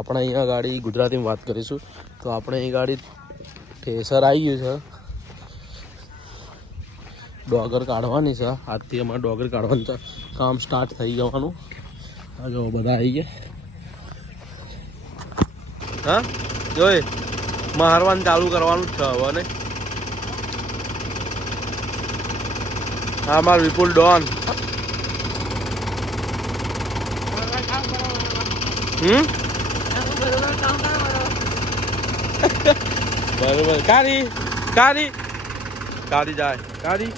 આપણે અહીંયા ગાડી ગુજરાતીમાં વાત કરીશું. તો આપણે અહીં ગાડી ઠેસર આવી ગયું છે. ડોગર કાઢવાની છે. આજથી અમારે ડોગર કાઢવાનું છે. કામ સ્ટાર્ટ થઈ જવાનું. આ જો બધા આવી ગયા. હા? જોઈ મારવાનું ચાલુ કરવાનું જ છે હવે હા, માર વિપુલ ડોન. હમ? બરોબર. કારી કારી. કારી જાય. કારી.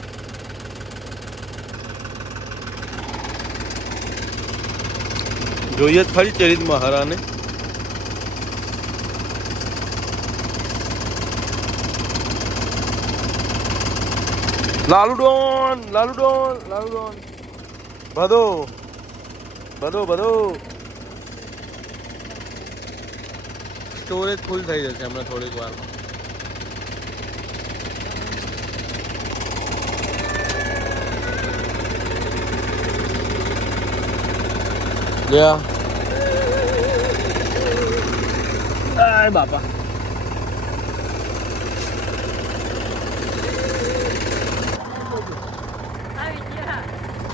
જોઈએ ખરી ચરિત મહારાને. Lalu don Lalu don Lalu don બધો બધો બધો સ્ટોરેજ ફૂલ થઈ જશે હમણાં થોડીક વારમાં. આય બાપા.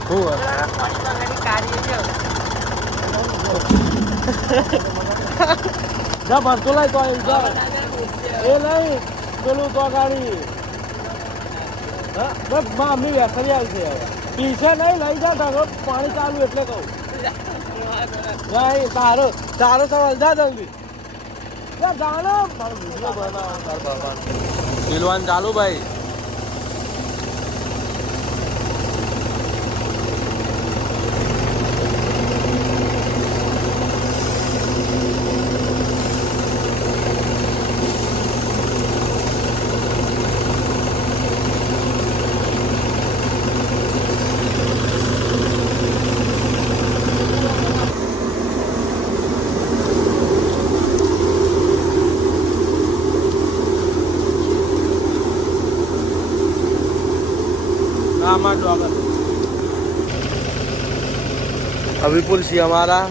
હું? જા ભરતો લાય તો આવી જા એ નહીં પેલું તો ગાડી હા બસ મામી વેસરી આવી છે પીસે નહીં લઈ જા તારો પાણી ચાલુ એટલે કહું નહીં તારો તારો સવાલ જા જલ્દી પીલવાન ચાલુ ભાઈ आमा डॉगर अभी पुल सी हमारा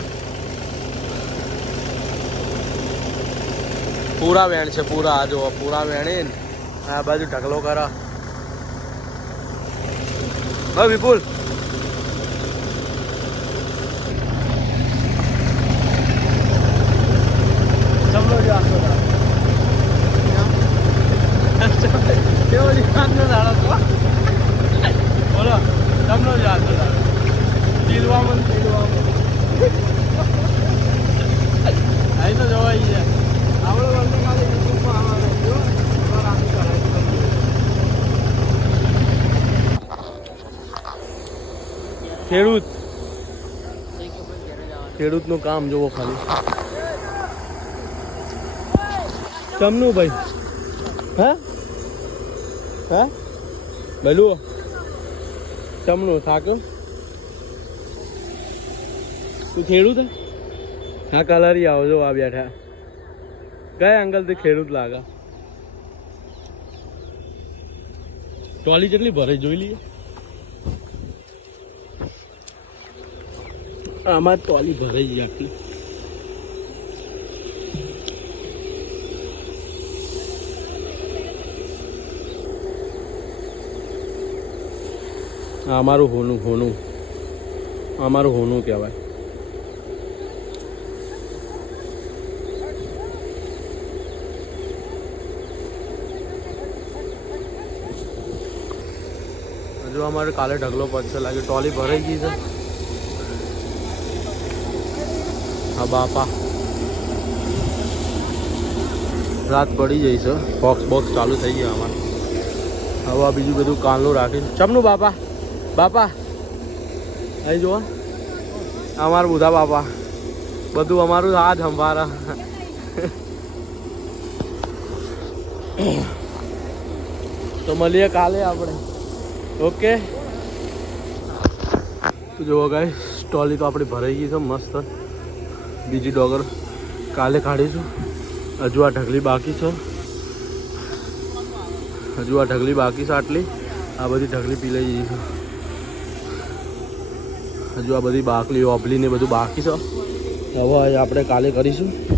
પૂરા વેણ છે પૂરા આ જો પૂરા વેણે ને આ બાજુ ઢગલો કરા હા વિપુલ જમલો જો આખો કેવો જીવાતનો દાડો તો બોલો, તમનો જ યાદ બધા દિલવામાં ને અહીં તો જવાય છે. આપણે તમને. ખેડૂત. ખેડૂતનું કામ જોવો ખાલી. ચમનું ભાઈ. હે? હે? ભલું ચમનું થાક તું ખેડૂત તો હા કલરી આવો જો આ બેઠા. કયા અંગલથી ખેડૂત લાગે? ટોલી જેટલી ભરે જોઈ લઈએ. આમાં ટોલી ભરાઈ ગઈ આટલી. અમારું હોનું હોનું. અમારું હોનું કહેવાય. હજુ અમારે કાલે ઢગલો પડશે, લાગે ટોલી ભરાઈ ગઈ છે. હા, બાપા. રાત પડી જઈ છે બોક્સ બોક્સ ચાલુ થઈ ગયા અમારે. હવે બીજું બધું કાલનું રાખીશું ચમનું બાપા? બાપા, અહીં જુઓ. અમારું બુધા બાપા. બધું અમારું આ જ સંભારા તો મળીએ કાલે આપણે. ઓકે? તો જુઓ ગાય સ્ટોલી તો આપણી ભરાઈ ગઈ છે મસ્ત. બીજી ડોગર કાલે કાઢીશું. હજુ આ ઢગલી બાકી છે. હજુ આ ઢગલી બાકી છે આટલી. આ બધી ઢગલી પી લઈ છે. હજુ આ બધી બાકલી ઓબલી ને બધું બાકી છે. હવે આપણે કાલે કરીશું.